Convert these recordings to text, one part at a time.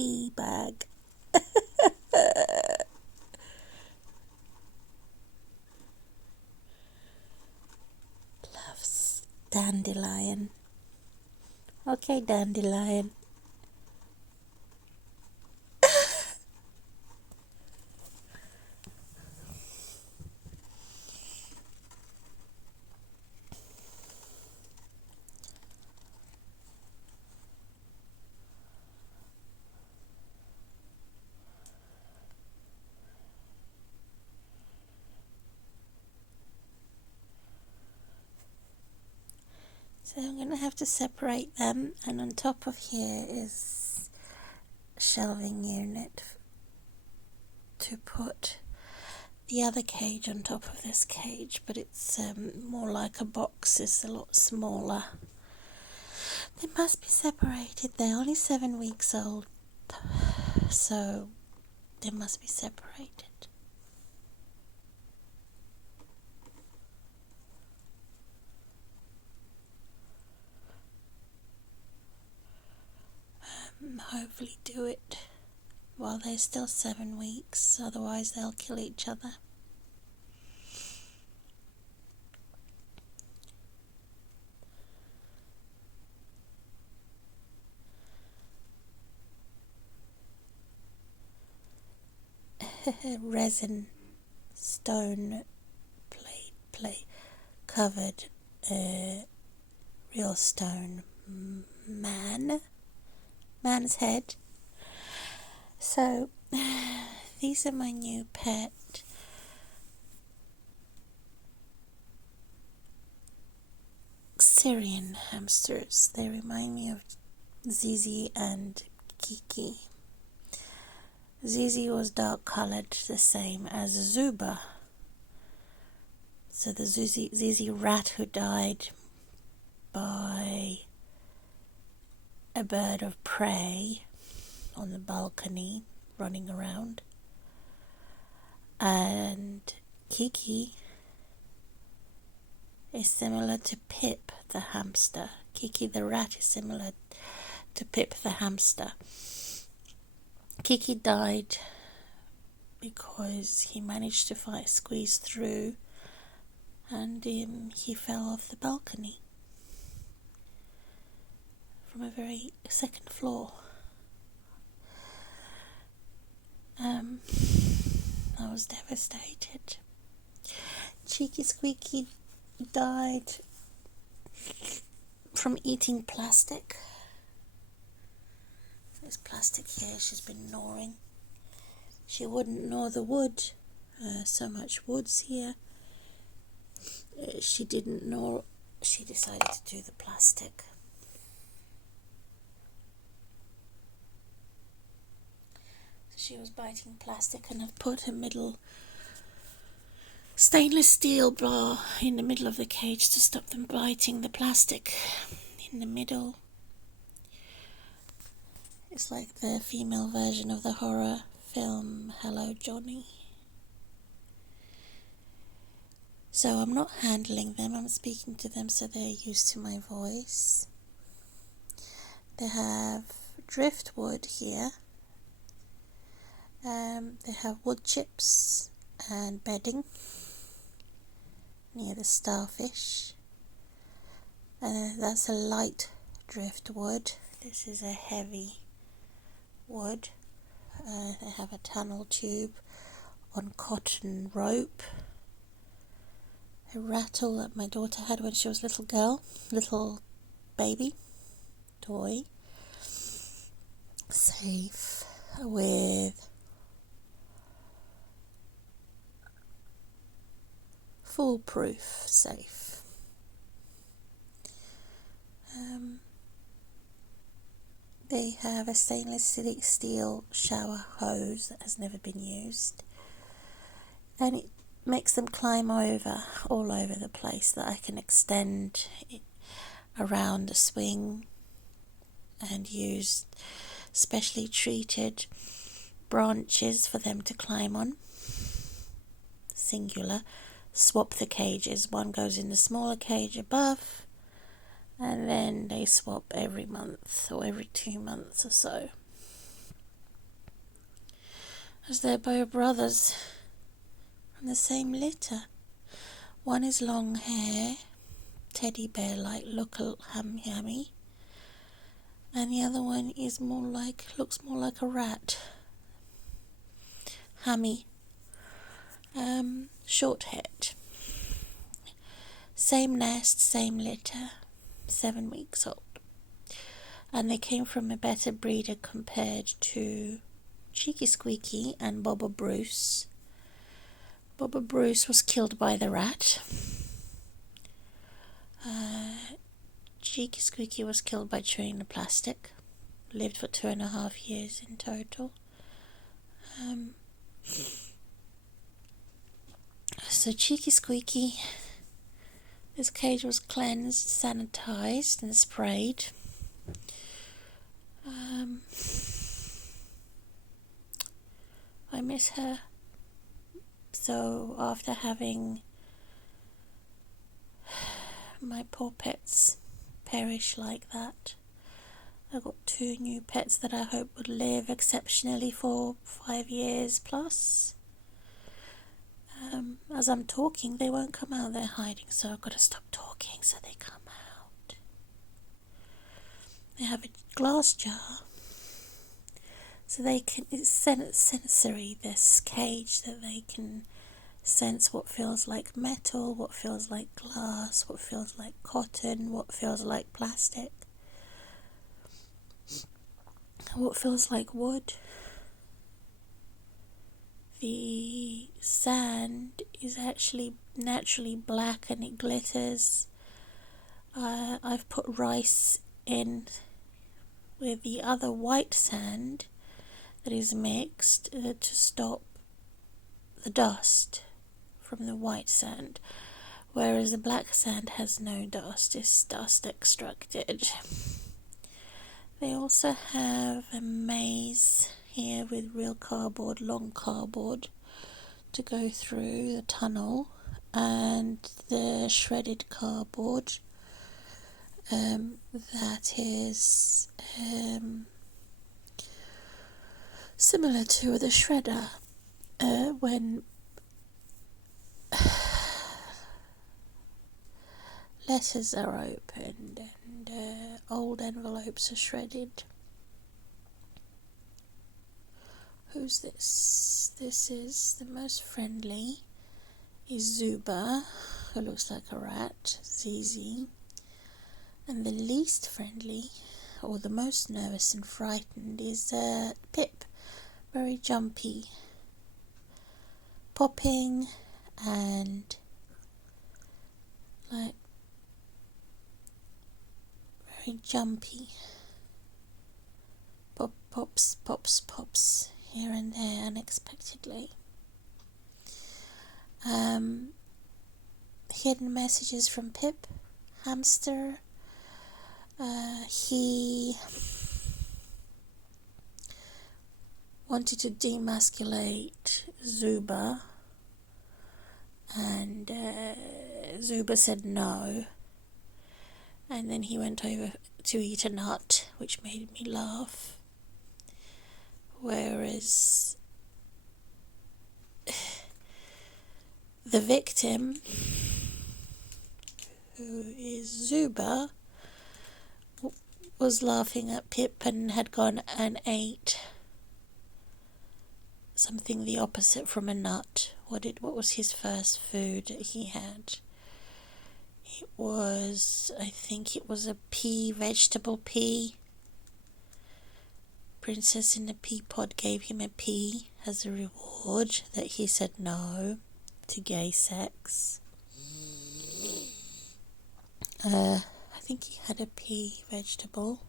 tea bag. Loves dandelion. Okay, dandelion. So I'm going to have to separate them, and on top of here is a shelving unit to put the other cage on top of this cage, but it's more like a box. It's a lot smaller. They must be separated. They're only 7 weeks old, so they must be separated. Hopefully do it while they're still 7 weeks, otherwise they'll kill each other. Resin stone plate covered real stone man's head. So these are my new pet Syrian hamsters. They remind me of Zizi and Kiki. Zizi was dark coloured, the same as Zuba. So the Zizi rat who died by a bird of prey on the balcony running around. And Kiki is similar to Pip the hamster. Kiki the rat is similar to Pip the hamster. Kiki died because he managed to squeeze through, and he fell off the balcony from a very second floor. I was devastated. Cheeky Squeaky died from eating plastic. There's plastic here she's been gnawing. She wouldn't gnaw the wood. So much wood's here. She didn't gnaw. She decided to do the plastic. So she was biting plastic, and I've put a middle stainless steel bar in the middle of the cage to stop them biting the plastic in the middle. It's like the female version of the horror film Hello Johnny. So I'm not handling them, I'm speaking to them so they're used to my voice. They have driftwood here. They have wood chips and bedding near the starfish. That's a light driftwood. This is a heavy wood. They have a tunnel tube on cotton rope. A rattle that my daughter had when she was a little baby toy. Safe with foolproof safe. They have a stainless steel shower hose that has never been used, and it makes them climb all over the place, that I can extend it around a swing and use specially treated branches for them to climb on. Singular. Swap the cages. One goes in the smaller cage above, and then they swap every month or every 2 months or so. as they're both brothers from the same litter. One is long hair, teddy bear-like, hammy, and the other one is looks more like a rat, hammy, short-haired. Same nest, same litter, 7 weeks old. And they came from a better breeder compared to Cheeky Squeaky and Bobber Bruce. Bobber Bruce was killed by the rat. Cheeky Squeaky was killed by chewing the plastic. Lived for 2.5 years in total. So Cheeky Squeaky, his cage was cleansed, sanitized and sprayed. I miss her. So after having my poor pets perish like that, I got 2 new pets that I hope would live exceptionally for 5 years plus. As I'm talking, they won't come out, they're hiding, so I've got to stop talking so they come out. They have a glass jar, so they can, it's sensory, this cage, that they can sense what feels like metal, what feels like glass, what feels like cotton, what feels like plastic, what feels like wood. The sand is actually naturally black and it glitters. I've put rice in with the other white sand that is mixed to stop the dust from the white sand, whereas the black sand has no dust, it's dust extracted. They also have a maze here with real cardboard, long cardboard, to go through the tunnel, and the shredded cardboard that is similar to the shredder when letters are opened and old envelopes are shredded. Who's this? This is the most friendly, is Zuba, who looks like a rat, Zizi. And the least friendly, or the most nervous and frightened, is Pip, very jumpy, popping and like very jumpy. Pops here and there unexpectedly. Hidden messages from Pip, Hamster. He wanted to demasculate Zuba, and Zuba said no, and then he went over to eat a nut, which made me laugh. Whereas the victim, who is Zuba, was laughing at Pip and had gone and ate something the opposite from a nut. What was his first food that he had? I think it was a pea, vegetable pea. Princess in the Pea Pod gave him a pea as a reward that he said no to gay sex. I think he had a pea vegetable.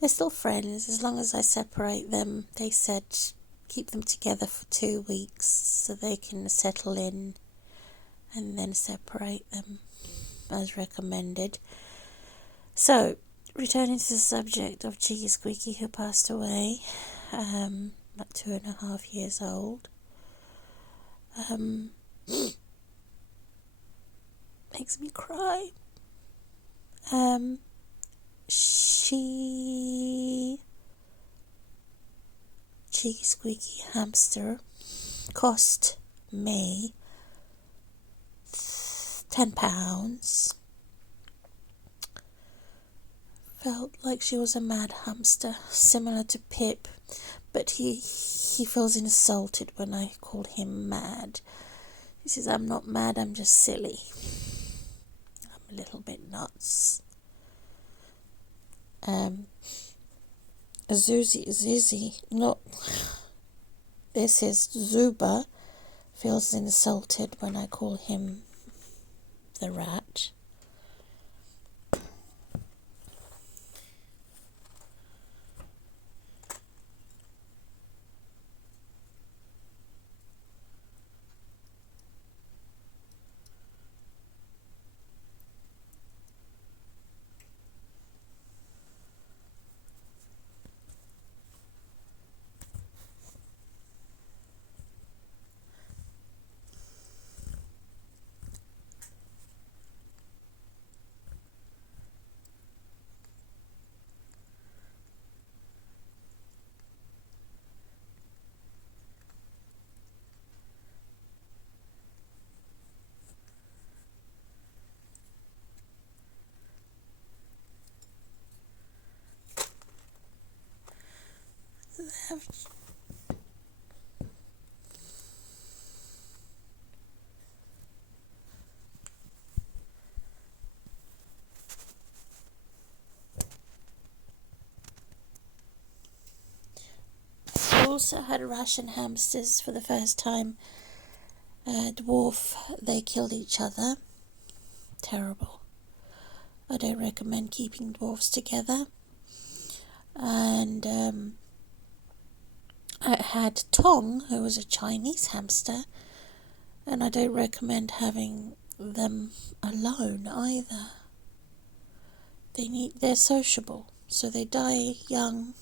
They're still friends as long as I separate them. They said keep them together for 2 weeks so they can settle in and then separate them as recommended. So, returning to the subject of Cheeky Squeaky, who passed away at 2.5 years old. Makes me cry. Cheeky Squeaky Hamster cost me £10. Felt like she was a mad hamster, similar to Pip, but he feels insulted when I call him mad. He says, I'm not mad, I'm just silly. I'm a little bit nuts. Zoe-Maiyzee, no, this is Zuba, feels insulted when I call him the rat. I also had Russian hamsters for the first time. Dwarf, they killed each other. Terrible. I don't recommend keeping dwarfs together. And I had Tong, who was a Chinese hamster, and I don't recommend having them alone either. They're sociable, so they die young,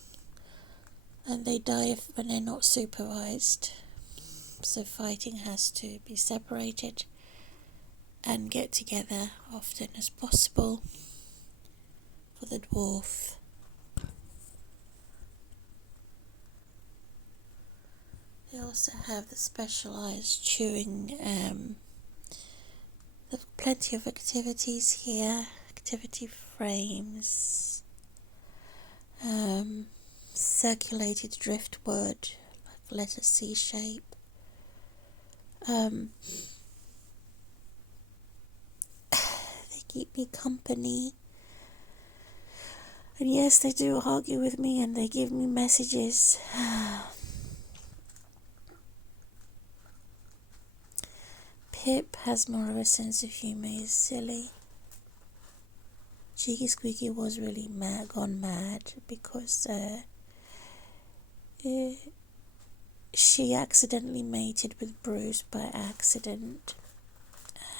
and they die when they're not supervised. So fighting has to be separated and get together often as possible for the dwarf. They also have the specialised chewing. There's plenty of activities here. Activity frames. Circulated driftwood, like letter C shape. They keep me company. And yes, they do argue with me and they give me messages. Pip has more of a sense of humour, he's silly. Cheeky Squeaky was really gone mad because she accidentally mated with Bruce by accident,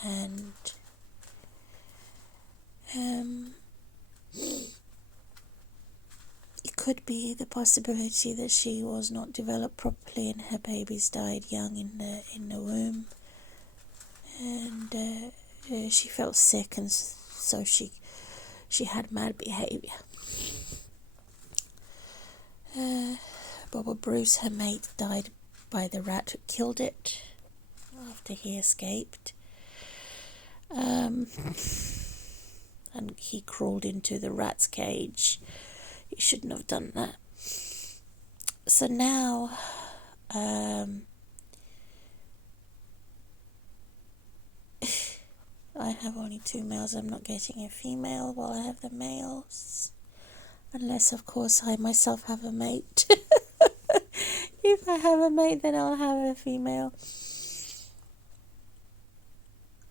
and it could be the possibility that she was not developed properly and her babies died young in the womb, and she felt sick, and so she had mad behaviour. But Bruce, her mate, died by the rat who killed it after he escaped. And he crawled into the rat's cage. He shouldn't have done that. So now I have only 2 males. I'm not getting a female while I have the males. Unless, of course, I myself have a mate. If I have a mate, then I'll have a female.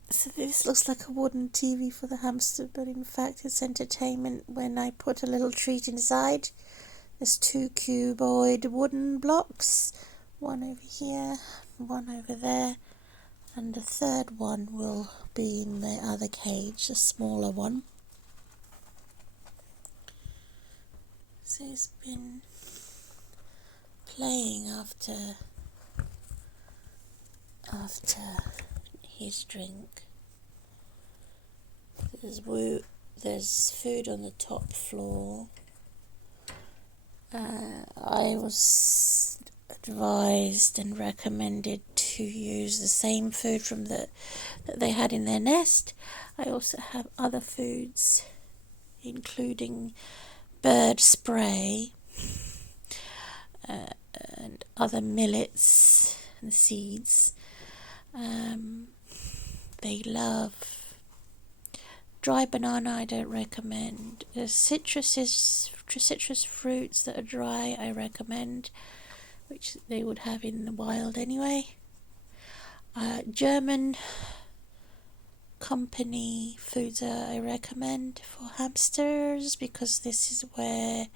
So this looks like a wooden TV for the hamster, but in fact it's entertainment when I put a little treat inside. There's 2 cuboid wooden blocks. One over here, one over there. And the third one will be in the other cage, a smaller one. So he's been playing after his drink. There's Woo there's food on the top floor. I was advised and recommended to use the same food that they had in their nest. I also have other foods, including bird spray and other millets and seeds. They love dry banana. I don't recommend. Citrus fruits that are dry I recommend, which they would have in the wild anyway. German company foods I recommend for hamsters, because this is where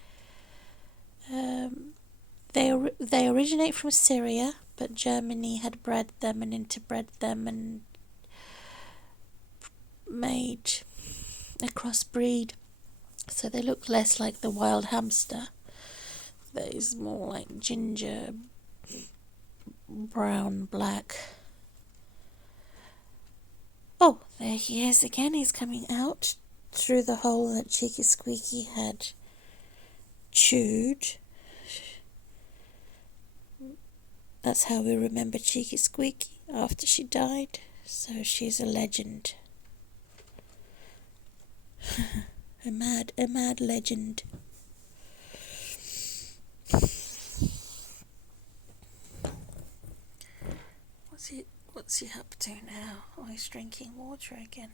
they originate from Syria, but Germany had bred them and interbred them and made a crossbreed, so they look less like the wild hamster. That is more like ginger, brown, black. Oh, there he is again. He's coming out through the hole that Cheeky Squeaky had chewed. That's how we remember Cheeky Squeaky after she died. So she's a legend. a mad legend. What's he up to now? Oh, he's drinking water again.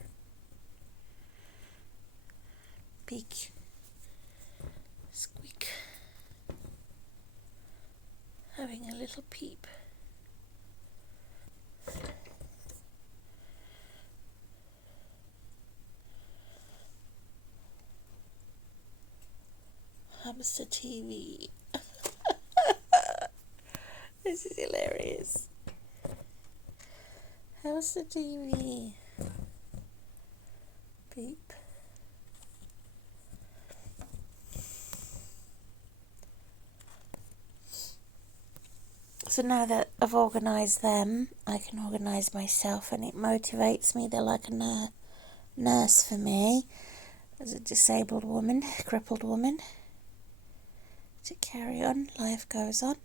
Peek. Squeak. Having a little peep. Hamster TV. This is hilarious. Hamster TV. Peep. So now that I've organised them, I can organise myself, and it motivates me. They're like a nurse for me as a disabled woman, crippled woman. To carry on, life goes on.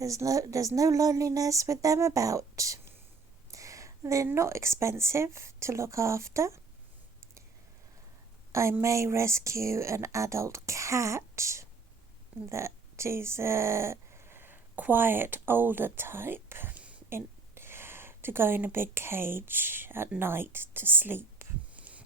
There's no loneliness with them about. They're not expensive to look after. I may rescue an adult cat that is a quiet, older type to go in a big cage at night to sleep